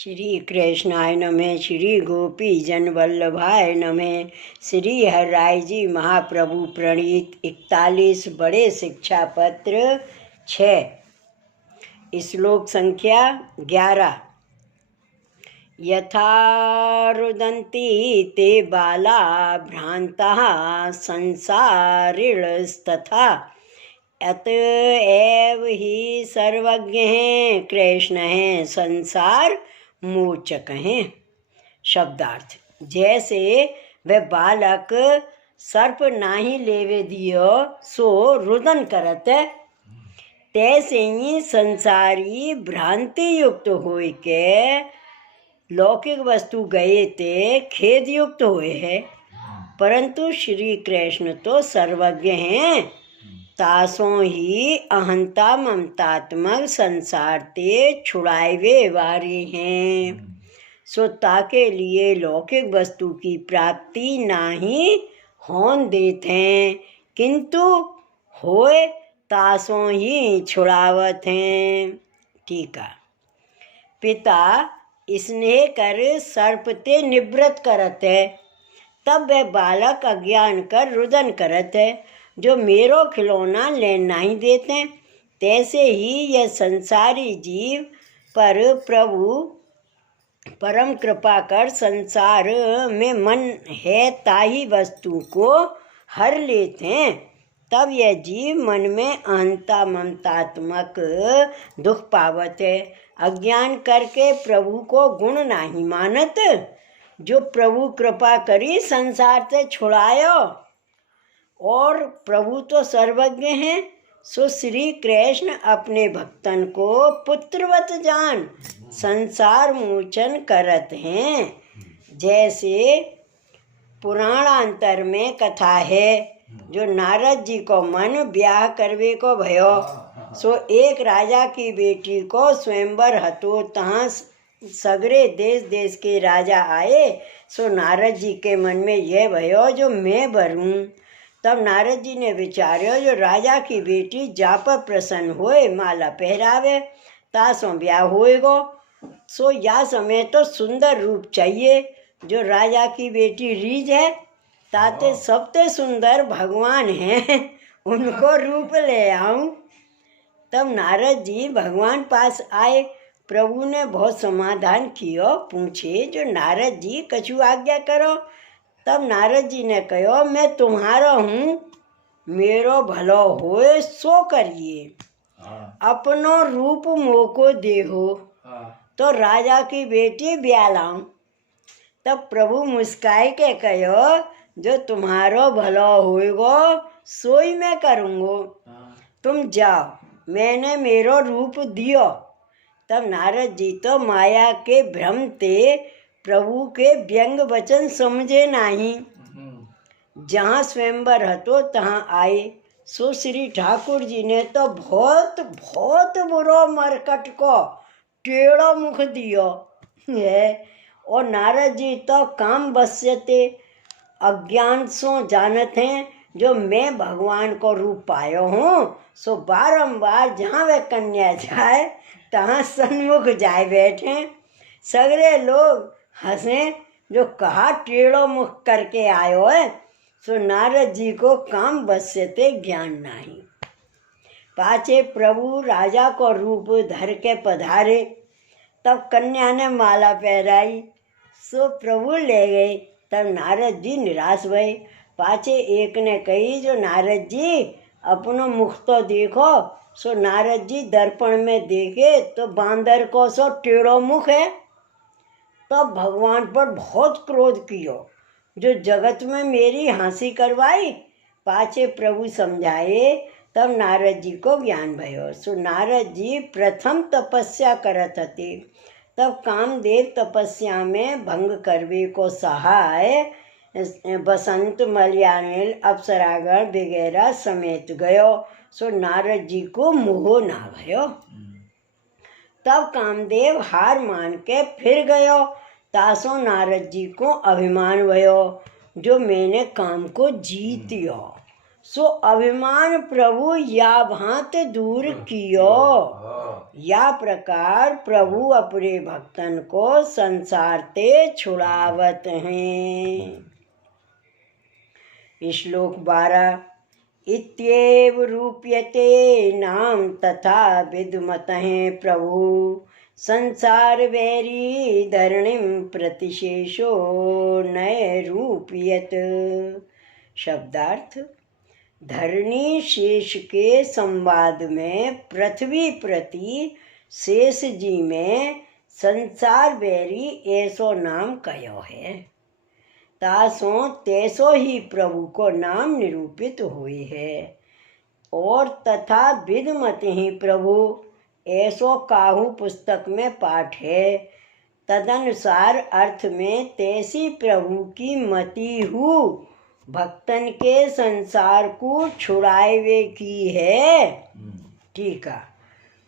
श्री कृष्णाय नमः। श्री गोपी जन वल्लभाय नमः। श्री हर राय जी महाप्रभु प्रणीत 41 बड़े शिक्षा पत्र 6 श्लोक संख्या 11। यथा रुदन्ति ते बाला भ्रांताः संसारिणस्तथा अतएव ही सर्वज्ञः कृष्णः संसार मोचक हैं। शब्दार्थ: जैसे वह बालक सर्प नाही लेवे दियो सो रुदन करत है, तैसे ही संसारी भ्रांति युक्त होय के लौकिक वस्तु गए ते खेद युक्त हुए है। परंतु श्री कृष्ण तो सर्वज्ञ हैं, तासों ही अहंता ममतात्मक संसार ते छुड़ाए वारे हैं। सो ताके लिए लौकिक वस्तु की प्राप्ति नाही होन देते हैं, किंतु होए तासों ही छुड़ावत हैं। टीका: पिता स्नेह कर सर्प ते निवृत्त करत है, तब वह बालक अज्ञान कर रुदन करत है, जो मेरो खिलौना ले नहीं देते। तैसे ही यह संसारी जीव पर प्रभु परम कृपा कर संसार में मन है ताही वस्तु को हर लेते हैं। तब यह जीव मन में अहंता ममतात्मक दुख पावत है। अज्ञान करके प्रभु को गुण नहीं मानत, जो प्रभु कृपा करी संसार से छुड़ायो। और प्रभु तो सर्वज्ञ हैं, सो श्री कृष्ण अपने भक्तन को पुत्रवत जान संसार मोचन करत हैं। जैसे पुराणांतर में कथा है, जो नारद जी को मन ब्याह करवे को भयो, सो एक राजा की बेटी को स्वयंवर हतो। तहाँ सगरे देश देश के राजा आए, सो नारद जी के मन में यह भयो जो मैं भरूं। तब नारद जी ने विचार्यो, जो राजा की बेटी जा पर प्रसन्न होए माला पहरावे, तासों ब्याह होएगो। सो या समय तो सुंदर रूप चाहिए, जो राजा की बेटी रीझ है, ताते सबसे सुंदर भगवान हैं, उनको रूप ले आऊं। तब नारद जी भगवान पास आए। प्रभु ने बहुत समाधान कियो। पूछे, जो नारद जी कछु आज्ञा करो। तब नारद जी ने कहो, मैं तुम्हारा हूँ, मेरो भलो होए सो करिए। अपनो रूप मोको देहो, तो राजा की बेटी ब्याह लाऊं। तब प्रभु मुस्काए के कहो, जो तुम्हारो भलो होएगो सोई मैं करूँगो, तुम जाओ, मैंने मेरो रूप दियो। तब नारद जी तो माया के भ्रम ते प्रभु के व्यंग वचन समझे नहीं। जहाँ स्वयंवर हतो तहाँ आए। सो श्री ठाकुर जी ने तो बहुत बहुत बुरो मरकट को टेढ़ो मुख दियो है। और नारद जी तो काम बस्यते अज्ञान सो जानत हैं, जो मैं भगवान को रूप पायो हूँ, सो बारंबार जहाँ वह कन्या जाए तहाँ सन्मुख जाए बैठे। सगरे लोग हंसे, जो कहा टेढ़ो मुख करके आयो है। सो नारद जी को काम बस्यते ज्ञान नहीं। पाछे प्रभु राजा को रूप धर के पधारे। तब कन्या ने माला पहराई, सो प्रभु ले गए। तब नारद जी निराश भये। पाछे एक ने कही, जो नारद जी अपनो मुख तो देखो। सो नारद जी दर्पण में देखे तो बांदर को सो टेढ़ो मुख है। तब भगवान पर बहुत क्रोध कियो, जो जगत में मेरी हंसी करवाई। पाछे प्रभु समझाए, तब नारद जी को ज्ञान भयो। सो नारद जी प्रथम तपस्या करत हते। तब कामदेव तपस्या में भंग करवे को सहाय बसंत मलयानिल अप्सरागण वगैरह समेत गयो। सो नारद जी को मोह ना भयो। तब कामदेव हार मान के फिर गयो। तासो नारद जी को अभिमान भयो, जो मैंने काम को जीतियो। सो अभिमान प्रभु या भांत दूर कियो। या प्रकार प्रभु अपने भक्तन को संसार ते छुड़ावत हैं। श्लोक 12। इत्येव रूप्यते नाम तथा विद्मतः प्रभु संसार वैरी धरणिम प्रतिशेषो नय रूपयत। शब्दार्थ। धरणी शेष के संवाद में पृथ्वी प्रति शेष जी में संसार वैरी ऐसो नाम कयो है। तासो तैसो ही प्रभु को नाम निरूपित हुई है। और तथा विदमत ही प्रभु ऐसो काहू पुस्तक में पाठ है। तदनुसार अर्थ में तैसी प्रभु की मति हु भक्तन के संसार को छुड़ावे की है। ठीक है।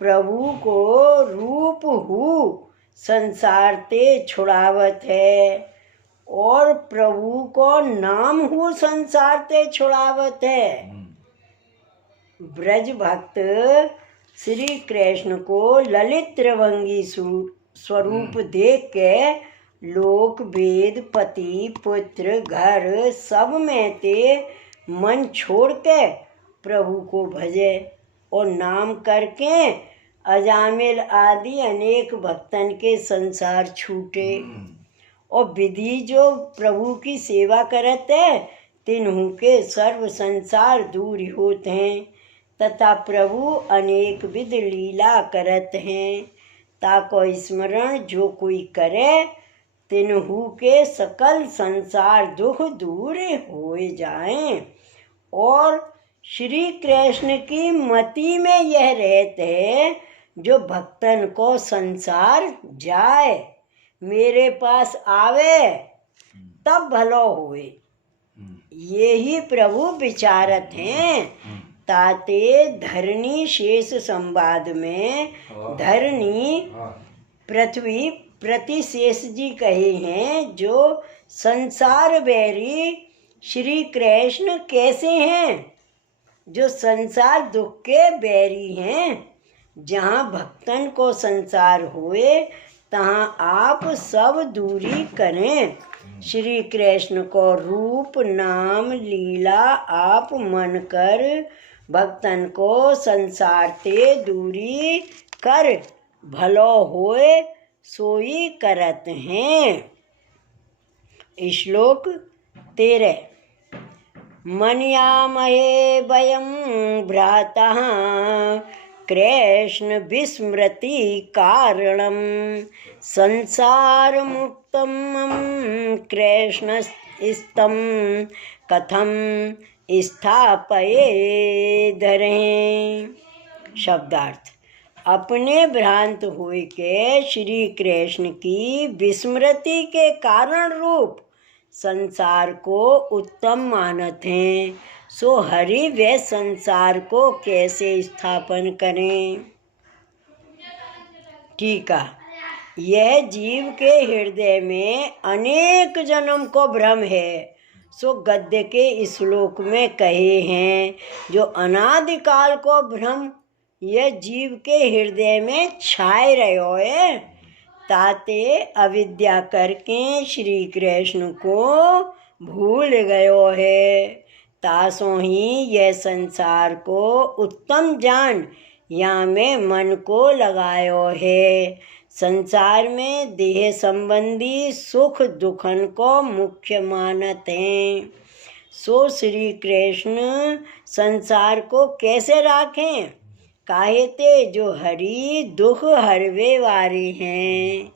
प्रभु को रूप हु संसार ते छुड़ावत है और प्रभु को नाम हु संसार ते छुड़ावत है। ब्रज भक्त श्री कृष्ण को ललित त्रिभंगी स्वरूप देख के लोक वेद पति पुत्र घर सब में ते मन छोड़ के प्रभु को भजे और नाम करके अजामिल आदि अनेक भक्तन के संसार छूटे। और विधि जो प्रभु की सेवा करते तिन्हू के सर्व संसार दूर होते हैं तथा प्रभु अनेक विध लीला करत हैं। ताको स्मरण जो कोई करे तिन्हू के सकल संसार दुख दूर हो जाएं। और श्री कृष्ण की मति में यह रहते जो भक्तन को संसार जाए मेरे पास आवे तब भलो हुए। ये ही प्रभु विचारत हैं। ताते धरणी शेष संवाद में धरणी पृथ्वी प्रति शेष जी कहे हैं। जो संसार बैरी श्री कृष्ण कैसे हैं? जो संसार दुख के बैरी हैं। जहाँ भक्तन को संसार होए तहाँ आप सब दूरी करें। श्री कृष्ण को रूप नाम लीला आप मन कर भक्तन को संसार ते दूरी कर भलो होए सोई करत हैं। श्लोक 13। मन्यामहे वयं भ्रातः कृष्ण विस्मृति कारणं संसार मुक्तम कृष्ण स्तम कथम स्थापये धरें। शब्दार्थ। अपने भ्रांत हुए के श्री कृष्ण की विस्मृति के कारण रूप संसार को उत्तम मानत हैं। सो हरि वे संसार को कैसे स्थापन करें। टीका। यह जीव के हृदय में अनेक जन्म को भ्रम है। सो गद्य के श्लोक में कहे हैं जो अनादिकाल को भ्रम यह जीव के हृदय में छाए रहो है। ताते अविद्या करके श्री कृष्ण को भूल गयो है। तासों ही यह संसार को उत्तम जान यहाँ में मन को लगायो है। संसार में देह संबंधी सुख दुखन को मुख्य मानत हैं। सो श्री कृष्ण संसार को कैसे राखें? काहे ते जो हरि दुख हरवे वारे हैं।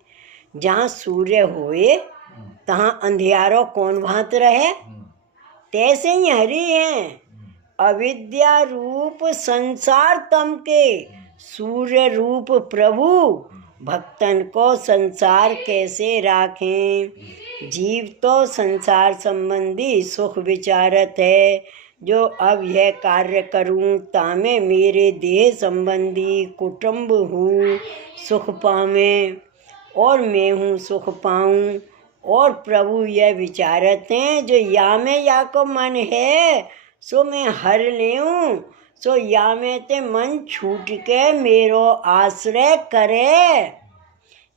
जहाँ सूर्य होए तहाँ अंधियारो कौन भांत रहे? तैसे ही हरि हैं। अविद्या रूप संसार तम के सूर्य रूप प्रभु भक्तन को संसार कैसे राखें? जीव तो संसार संबंधी सुख विचारत है। जो अब यह कार्य करूं तामे मेरे देह संबंधी कुटुंब हूँ सुख पावे और मैं हूँ सुख पाऊँ। और प्रभु यह विचारत हैं जो या में या को मन है सो मैं हर लेऊँ सो या में ते मन छूट के मेरो आश्रय करे।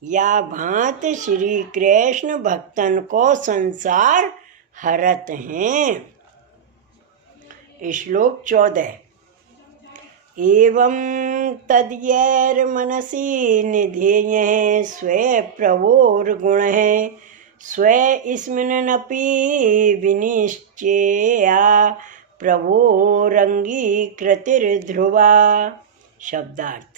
या भांत श्री कृष्ण भक्तन को संसार हरत हैं। श्लोक 14। एवं तद्यैर्मनसि निधेयः स्वे प्रभोर्गुणः स्वे स्मिन्नपि विनिश्चया प्रभोरंगीकृतिर्ध्रुवा। शब्दार्थ।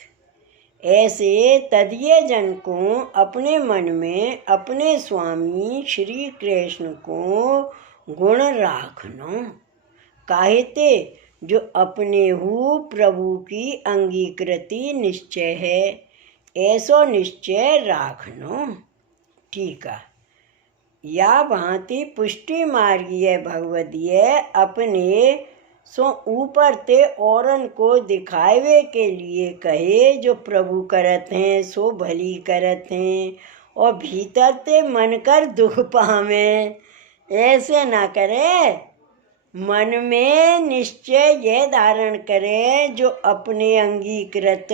ऐसे तदीय जन को अपने मन में अपने स्वामी श्री कृष्ण को गुण राखनो काहेते जो अपने हु प्रभु की अंगीकृति निश्चय है, ऐसो निश्चय राखनो। ठीक है। या भांति पुष्टि मार्गीय भगवदीय अपने सो ऊपर ते औरन को दिखावे के लिए कहे जो प्रभु करत हैं सो भली करत हैं, और भीतर ते मन कर दुख पावे। ऐसे ना करे, मन में निश्चय यह धारण करे जो अपने अंगीकृत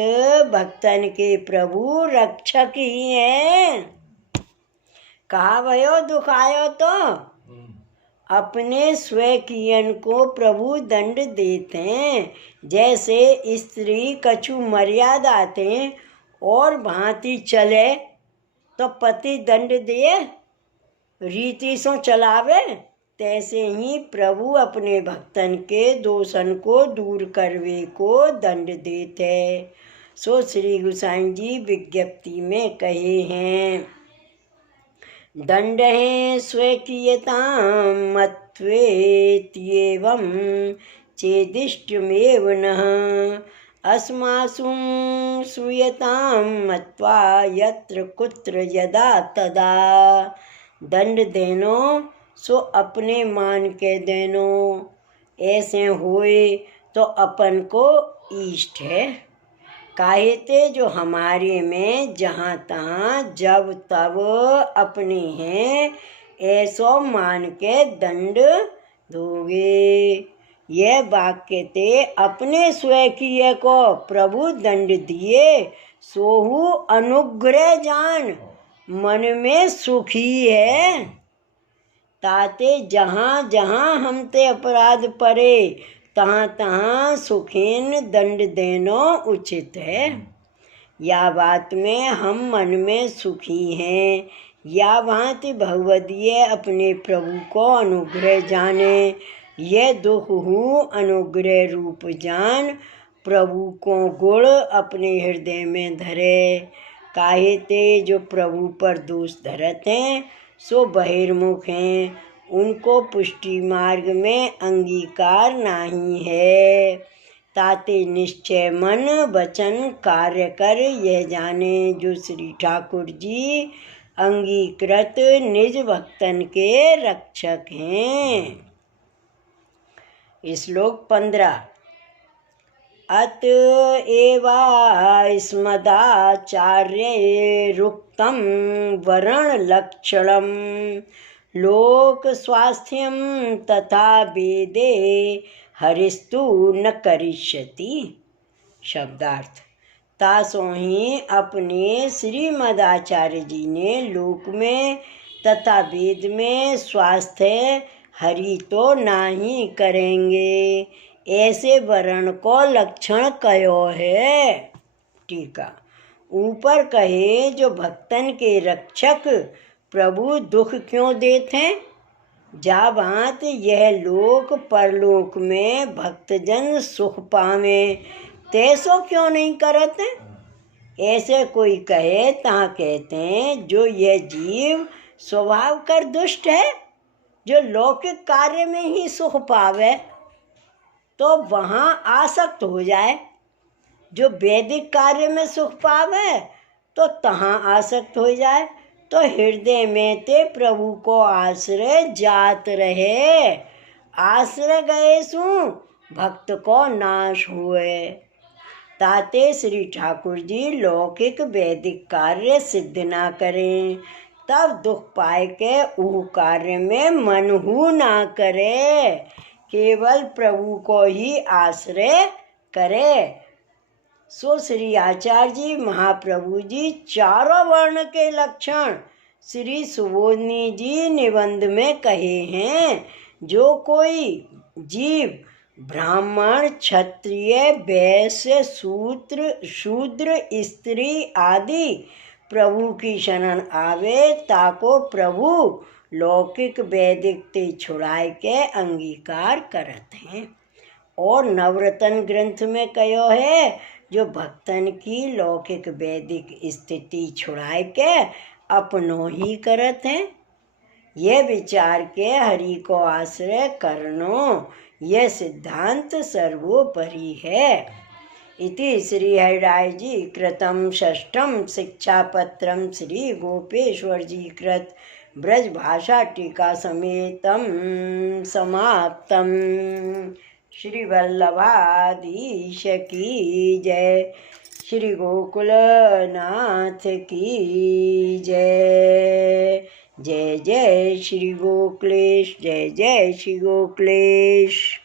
भक्तन के प्रभु रक्षक ही हैं। कहा भयो दुख आयो तो अपने स्वकीयन को प्रभु दंड देते हैं। जैसे स्त्री कछु मर्यादा थे और भांति चले तो पति दंड दे, रीति सो चलावे, तैसे ही प्रभु अपने भक्तन के दोषन को दूर करवे को दंड देते। सो श्री गोसाई जी विज्ञप्ति में कहे हैं, दंड है स्वकीयतां मत्वेत्येवं चेदिष्टमेव नः अस्मासु सूयतां मत्वा यत्र कुत्र यदा तदा। दंड देनो सो अपने मान के देनो, ऐसे होए तो अपन को इष्ट है। काहेते जो हमारे में जहाँ तहाँ जब तब अपने हैं, ऐसो मान के दंड दोगे। यह वाक्य ते अपने स्वकीय को प्रभु दंड दिए सोहु अनुग्रह जान मन में सुखी है। ताते जहाँ जहाँ हम ते अपराध परे तहाँ तहाँ सुखीन दंड देनो उचित है। या बात में हम मन में सुखी हैं, या भांति भगवदीय अपने प्रभु को अनुग्रह जाने। यह दुख हूँ अनुग्रह रूप जान प्रभु को गुण अपने हृदय में धरे। काहेते जो प्रभु पर दोष धरत हैं सो बहिर्मुख हैं, उनको पुष्टि मार्ग में अंगीकार नहीं है। ताते निश्चय मन वचन कार्य कर यह जाने जो श्री ठाकुर जी अंगीकृत निज भक्तन के रक्षक हैं। श्लोक 15। अत एवा स्मदाचार्यैरुक्तं वरण लक्षणं लोक स्वास्थ्यं तथा वेदे हरिस्तु न करिष्यति। शब्दार्थ। तासो ही अपने श्रीमदाचार्य जी ने लोक में तथा वेद में स्वास्थ्य हरि तो नाही करेंगे, ऐसे वर्ण को लक्षण कयो है। टीका। ऊपर कहे जो भक्तन के रक्षक प्रभु दुख क्यों देते हैं, जा भांत यह लोक परलोक में भक्तजन सुख पावे तैसो क्यों नहीं करते। ऐसे कोई कहे ता कहते हैं जो यह जीव स्वभाव कर दुष्ट है, जो लौकिक कार्य में ही सुख पावे तो वहाँ आसक्त हो जाए, जो वैदिक कार्य में सुख पावे तो तहाँ आसक्त हो जाए। तो हृदय में ते प्रभु को आश्रय जात रहे, आश्रय गए सु भक्त को नाश हुए। ताते श्री ठाकुर जी लौकिक वैदिक कार्य सिद्ध ना करें, तब दुख पाए के ऊ कार्य में मनहु ना करे, केवल प्रभु को ही आश्रय करे। सो श्री आचार्य जी महाप्रभु जी चारों वर्ण के लक्षण श्री सुबोधनी जी निबंध में कहे हैं। जो कोई जीव ब्राह्मण, क्षत्रिय, वैश्य, शूद्र, स्त्री आदि प्रभु की शरण आवे, ताको प्रभु लौकिक वैदिक ते छुड़ाए के अंगीकार करत हैं। और नवरत्न ग्रंथ में कहो है, जो भक्तन की लौकिक वैदिक स्थिति छुड़ाए के अपनो ही करत हैं। ये विचार के हरि को आश्रय करनो, यह सिद्धांत सर्वोपरि है। इति श्री हरिराय जी कृतम षष्ठम शिक्षापत्रम श्री गोपेश्वर जी कृत ब्रज भाषा टीका समेतम समाप्तम। श्री वल्लभाधीश की जय। श्री गोकुलनाथ की जय। जय जय श्री गोकुलेश, जय जय श्री गोकुलेश।